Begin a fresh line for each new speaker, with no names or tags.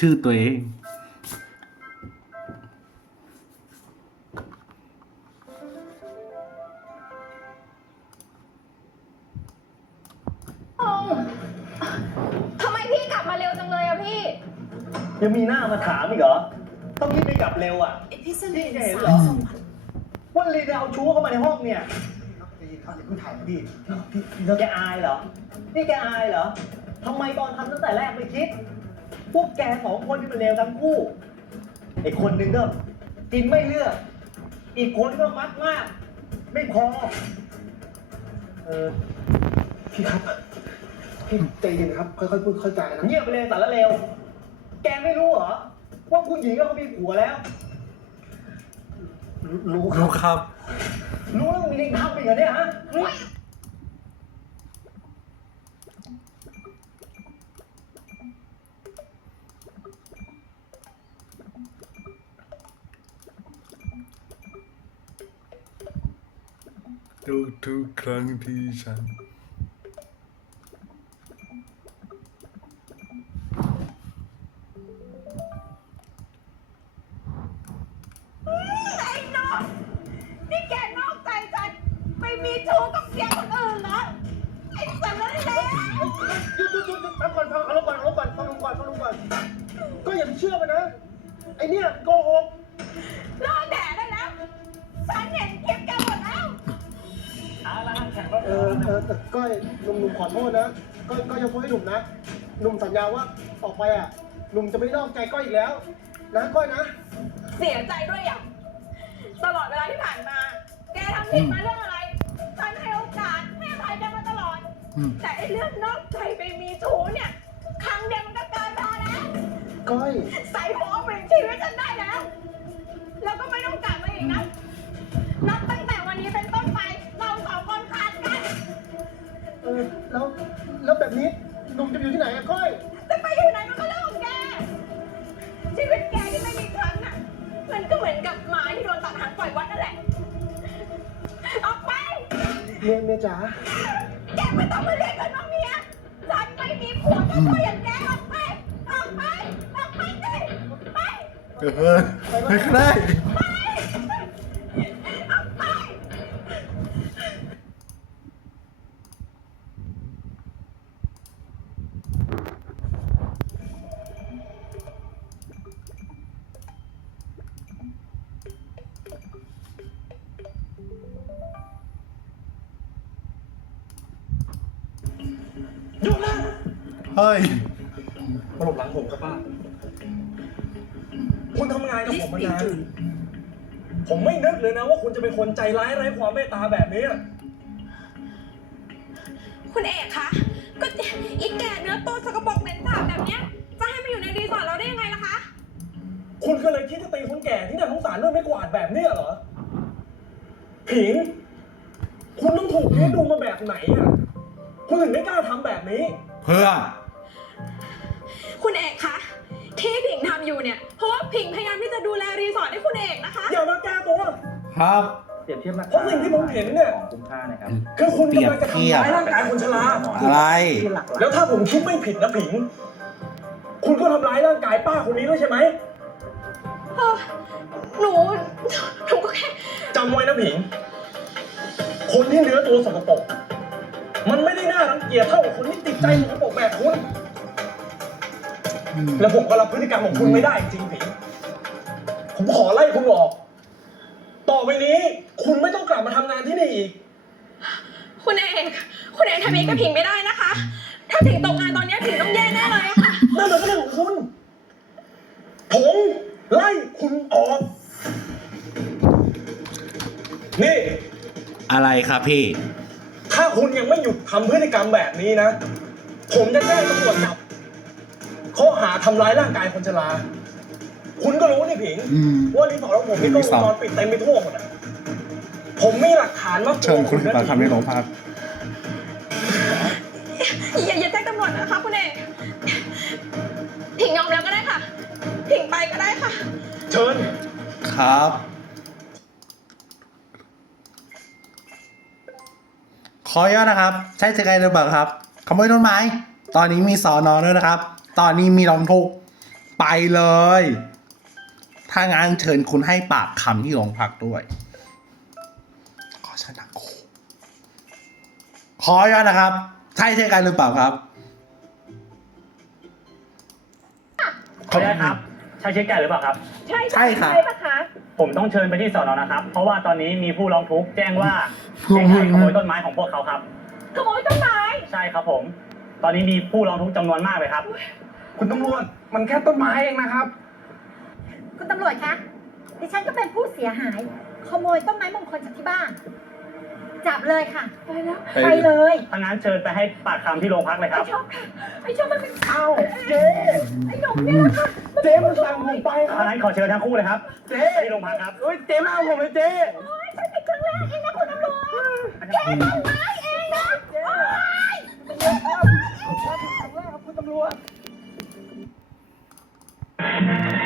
ชื่อตัวเอง
ทำไมพี่กลับมาเร็วจังเลยอะพี่
ยังมีหน้ามาถามอีกเหรอ ต้องรีบไปกลับเร็วอ่ะ
พี่ส
นี่
นิท
จะเห็นเหรอว่าลีจะเอาชู้เข้ามาในห้องเนี่ย
เขาจะเพิ่งถ่ายนะพี่
แกอายเหรอ นี่แกอายเหรอทำไมตอนทำตั้งแต่แรกไม่คิด พวกแกสองคนที่มันเลวทั้งคู่ไอ้คนหนึ่งก็กินไม่เลือก อีกคนก็มักมาก ไม่พอ
พี่ครับ พี่ใจเย็นครับ ค่อยๆพูดค่อยๆจากันนะ
เงียบไปเลยสารเลว แกไม่รู้เหรอ ว่าผู้หญิงก็เขามีผัวแล้ว
รู้ครั
รู้
บ
ครับ
รู้แล้วมีเรื่องทำอีกเหรอเนี่ยฮะ
ทุกครั้งที่ฉัน
ไอ้น้องนี่แกนอกใจฉันไปมีชู้กับเสียคนอื่นเหรอ ไอ้สารเลว
หยุดฟังก่อนฟังลุงก่อนฟังลุงก่อน ก็อย่าไปเชื่อมันนะ ไอเนี่ยโกหก
เลิกแดดได้แล้ว ฉันเห็นคลิปแกหมดแล้ว
แต่ก้อยหนุ่มขอโทษนะ ก้อยยกโทษให้หนุ่มนะ หนุ่มสัญญาว่าต่อไปอ่ะ หนุ่มจะไม่นอกใจก้อยอีกแล้ว นะก้อยนะ
เสียใจด้วยอย่างตลอดเวลาที่ผ่านมา แกทำผิดมาเรื่องอะไร ฉันให้โอกาสให้อภัยแกมาตลอด แต่ไอ้เรื่องนอกใจไปมีชู้เนี่ย ครั้งเดียวมันก็เกินพอแล้ว
ก้อย
ใส่หัวเอาเป็นชีวิตฉันได้แล้ว แล้วก็ไม่ต้องกลับมาอีกนะ นับตั้งแต่วันนี้เป็นต้นไป เราสองคนขาดกัน
แล้วแบบนี้หนุ่มจะไปอยู่ที่ไหนอะก้อย
จะไปอยู่ไหนมันก็เรื่องของแก ชีวิตแกที่ไม่มีครั้งน่ะ มันก็เหมือนกับหมาที่โดนตัดหางปล่อยวัดนั่นแหละ ออกไป
เมียจ๋า
แกไม่ต้องมาเรียกกันว่าเมีย ฉันไม่มีผัวจะตัวอย่างแกออกไป ออกไป ออกไปสิไป
ไม่ได้
ออกไป
หยุดนะ
เฮ้ย
มาหลบหลังผมครับป้า คุณทำงานกับผมมานาน ผมไม่นึกเลยนะว่าคุณจะเป็นคนใจร้ายไร้ความเมตตาแบบนี้
คุณเอกคะ ก็อีแก่เนื้อตัวสกปรกเหม็นสาบแบบเนี้ย จะให้มาอยู่ในรีสอร์ทเราได้ยังไงล่ะคะ
คุณก็เลยคิดจะตีคนแก่ที่น่าสงสารด้วยไม่กวาดแบบเนี้ยเหรอ ผิง คุณต้องถูกเลี้ยงดูมาแบบไหนอ่ะ คุณถึงไม่กล้าทำแบบนี้
เพื่อ
คุณเอกคะ ที่ผิงทำอยู่เนี่ย เพราะว่าผิงพยายามที่จะดูแลรีสอร์ทให้คุณเอกนะคะ
อย่ามาแก้ตัว
ครับ
เปรียบเทียบรา
เพราะสิ่งที่ผมเห็นเนี่ย
ของคุ้มค่านะครับ
คือคุณกำลังจะทำร้ายร่างกายคนชรา
อะไร
ที่หลัก
แล้วถ้าผมคิดไม่ผิดนะผิง คุณก็ทำร้ายร่างกายป้าคนนี้ด้วยใช่ไหม
เออหนูก็แค่
จำไว้นะผิง คนที่เนื้อตัวสกปรกมันไม่ได้น่ารังเกียจเท่ากับคนที่ติดใจสกปรกแบบคุณ และผมก็รับพฤติกรรมของคุณไม่ได้จริงผิง ผมขอไล่คุณออก ต่อไปนี้ คุณไม่ต้องกลับมาทำงานที่นี่อีก
คุณเอกทำอย่างนี้กับผิงไม่ได้นะคะ ถ้าผิงตกงานตอนนี้ผิงต้องแย่แน่เลยอะค่ะ
นั่นมันก็เรื่องของคุณ ผมไล่คุณออก นี่
อะไรครับพี่
ถ้าคุณยังไม่หยุดทำพฤติกรรมแบบนี้นะ ผมจะแจ้งตำรวจจับข้อหาทำร้ายร่างกายคนชรา คุณก็รู้นี่ผิง ว่ารีสอร์ทของผมมีกล้องวงจรปิดเต็มไปทั่วหมดอะผมมีหลักฐานว่า
เชิญคุณมาทำในโรงพัก
อย่าแจ้งตำรวจนะคะคุณเอกผิงยอมแล้วก็ได้ค่ะ ผิงไปก็ได้ค่ะ
เชิญ
ครับ ขออนุญาตนะครับ ใช่จะไกลหรือเปล่าครับขโมยต้นไม้ ตอนนี้มีสอนอด้วยนะครับ ตอนนี้มีร้องทุกข์ไปเลย ถ้างั้นเชิญคุณให้ปากคำที่โรงพักด้วย ขอเชิญทั้งคู่ขอย้อนนะครับ ใช่กันหรือเปล่าครับ
ขออนุญาตครับ ใช่เช็คแก่หรือเปล่าครับ
ใช่
ใช่ครับ
ใช่ปะคะ
ผมต้องเชิญไปที่สอนอนะครับ เพราะว่าตอนนี้มีผู้ร้องทุกข์แจ้งว่าเจ๊ไก่ขโมยต้นไม้ของพวกเขาครับ
ขโมยต้นไม้
ใช่ครับผม ตอนนี้มีผู้ร้องทุกข์จำนวนมากเลยครับ
คุณตำรวจมันแค่ต้นไม้เองนะครับ
คุณตำรวจคะ ดิฉันก็เป็นผู้เสียหาย ขโมยต้นไม้มงคลจากที่บ้าน จับเลยค่ะ
ไปแล้ว
ไปเลย
ถ้างั้นเชิญไปให้ปากคำที่โรงพักเลยค
ไอ้
รับ
ชอบค่ะไอ้ชอบมันเป็น
อ้าวเจ๊
ไอ้หนุ่มเนี่ยนะคะ
เจ๊มันสั่งผมไปค
ถ้า
รับ
งั้นขอเชิญทั้งคู่เลยครับ
เจ๊
ไปที่โรงพักครับ
เฮ้ยเจ๊มาเอาผมเลยเจ๊
โอ๊ยฉันเป็นครั้งแรกเองนะคุณตำรวจแค่ต้นไม้เองนะโอ๊ย
คุณตำรวจ